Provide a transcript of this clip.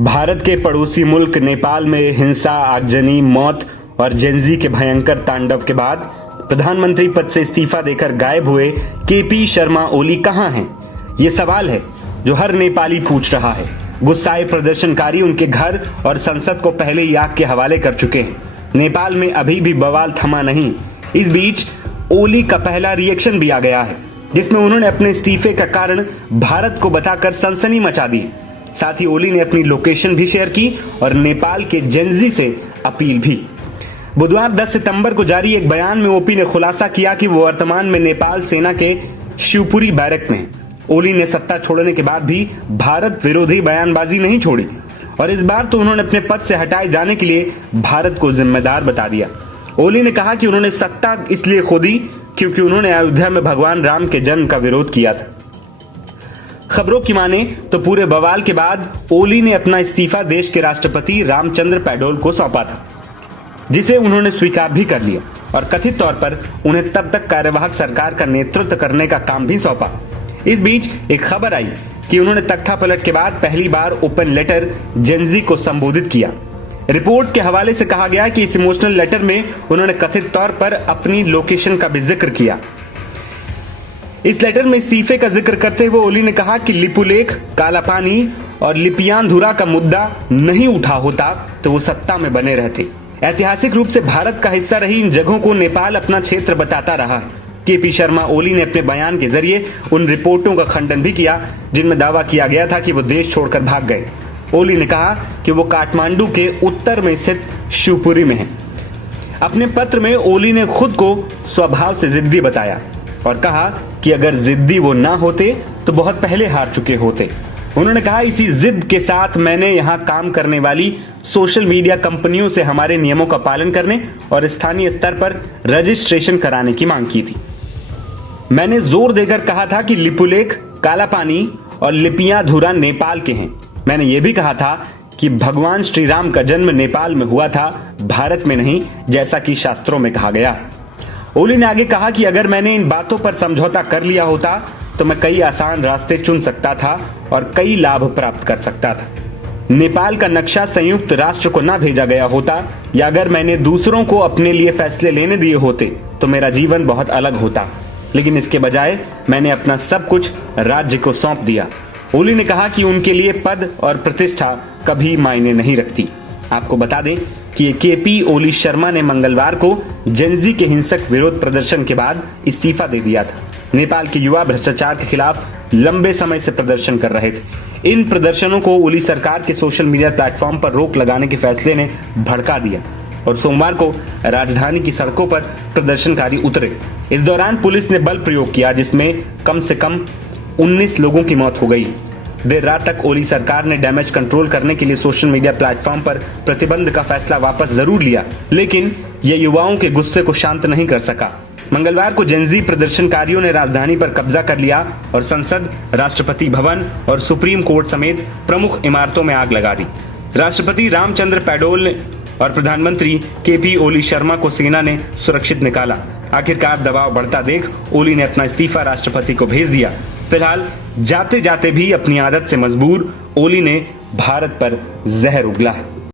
भारत के पड़ोसी मुल्क नेपाल में हिंसा, आगजनी, मौत और जेनजी के भयंकर तांडव के बाद प्रधानमंत्री पद से इस्तीफा देकर गायब हुए केपी शर्मा ओली कहां हैं? ये सवाल है जो हर नेपाली पूछ रहा है। गुस्साए प्रदर्शनकारी उनके घर और संसद को पहले ही आग के हवाले कर चुके हैं। नेपाल में अभी भी बवाल थमा नहीं। इस बीच ओली का पहला रिएक्शन भी आ गया है, जिसमें उन्होंने अपने इस्तीफे का कारण भारत को बताकर सनसनी मचा दी। साथ ही ओली ने अपनी लोकेशन भी शेयर की और नेपाल के जेनजी से अपील भी। बुधवार 10 सितंबर को जारी एक बयान में ओपी ने खुलासा किया कि वो वर्तमान में नेपाल सेना के शिवपुरी बैरक में हैं। ओली ने सत्ता छोड़ने के बाद भी भारत विरोधी बयानबाजी नहीं छोड़ी और इस बार तो उन्होंने अपने पद से हटाए जाने के लिए भारत को जिम्मेदार बता दिया। ओली ने कहा कि उन्होंने सत्ता इसलिए खो दी क्योंकि उन्होंने अयोध्या में भगवान राम के जन्म का विरोध किया था। खबरों की माने तो पूरे बवाल के बाद ओली ने अपना इस्तीफा देश के राष्ट्रपति रामचंद्र पैडोल को सौंपा था, जिसे उन्होंने स्वीकार भी कर लिया और कथित तौर पर उन्हें तब तक कार्यवाहक सरकार का नेतृत्व करने का काम भी सौंपा। इस बीच एक खबर आई कि उन्होंने तख्तापलट के बाद पहली बार ओपन लेटर जेनजी को संबोधित किया। रिपोर्ट के हवाले से कहा गया कि इस इमोशनल लेटर में उन्होंने कथित तौर पर अपनी लोकेशन का भी जिक्र किया। इस लेटर में इस्तीफे का जिक्र करते हुए ओली ने कहा कि लिपुलेख, काला पानी और लिपियानधुरा का मुद्दा नहीं उठा होता तो वो सत्ता में बने रहते। ऐतिहासिक रूप से भारत का हिस्सा रही इन जगहों को नेपाल अपना क्षेत्र बताता रहा है। केपी शर्मा ओली ने अपने बयान के जरिए उन रिपोर्टों का खंडन भी किया जिनमें दावा किया गया था कि वो देश छोड़कर भाग गए। ओली ने कहा कि वो काठमांडू के उत्तर में स्थित शिवपुरी में हैं। अपने पत्र में ओली ने खुद को स्वभाव से जिद्दी बताया और कहा कि अगर जिद्दी वो ना होते तो बहुत पहले हार चुके होते। उन्होंने कहा, इसी जिद के साथ मैंने यहाँ काम करने वाली सोशल मीडिया कंपनियों से हमारे नियमों का पालन करने और स्थानीय स्तर पर रजिस्ट्रेशन कराने की मांग की थी। मैंने जोर देकर कहा था कि लिपुलेख, काला पानी और लिपियाधुरा नेपाल के हैं। मैंने ये भी कहा था कि भगवान श्री राम का जन्म नेपाल में हुआ था, भारत में नहीं, जैसा कि शास्त्रों में कहा गया। ओली ने आगे कहा कि अगर मैंने इन बातों पर समझौता कर लिया होता तो मैं कई आसान रास्ते चुन सकता था और कई लाभ प्राप्त कर सकता था। नेपाल का नक्शा संयुक्त राष्ट्र को ना भेजा गया होता या अगर मैंने दूसरों को अपने लिए फैसले लेने दिए होते तो मेरा जीवन बहुत अलग होता, लेकिन इसके बजाय मैंने अपना सब कुछ राज्य को सौंप दिया। ओली ने कहा कि उनके लिए पद और प्रतिष्ठा कभी मायने नहीं रखती। आपको बता दें कि ये केपी ओली शर्मा ने मंगलवार को जेनजी के हिंसक विरोध प्रदर्शन के बाद इस्तीफा दे दिया था। नेपाल के युवा भ्रष्टाचार के खिलाफ लंबे समय से प्रदर्शन कर रहे थे। इन प्रदर्शनों को ओली सरकार के सोशल मीडिया प्लेटफॉर्म पर रोक लगाने के फैसले ने भड़का दिया और सोमवार को राजधानी की सड़कों पर प्रदर्शनकारी उतरे। इस दौरान पुलिस ने बल प्रयोग किया, जिसमें कम से कम 19 लोगों की मौत हो गई। देर रात तक ओली सरकार ने डैमेज कंट्रोल करने के लिए सोशल मीडिया प्लेटफॉर्म पर प्रतिबंध का फैसला वापस जरूर लिया, लेकिन यह युवाओं के गुस्से को शांत नहीं कर सका। मंगलवार को जेनजी प्रदर्शनकारियों ने राजधानी पर कब्जा कर लिया और संसद, राष्ट्रपति भवन और सुप्रीम कोर्ट समेत प्रमुख इमारतों में आग लगा दी। राष्ट्रपति रामचंद्र पैडोल ने और प्रधानमंत्री केपी ओली शर्मा को सेना ने सुरक्षित निकाला। आखिरकार दबाव बढ़ता देख ओली ने अपना इस्तीफा राष्ट्रपति को भेज दिया। फिलहाल जाते जाते भी अपनी आदत से मजबूर ओली ने भारत पर जहर उगला है।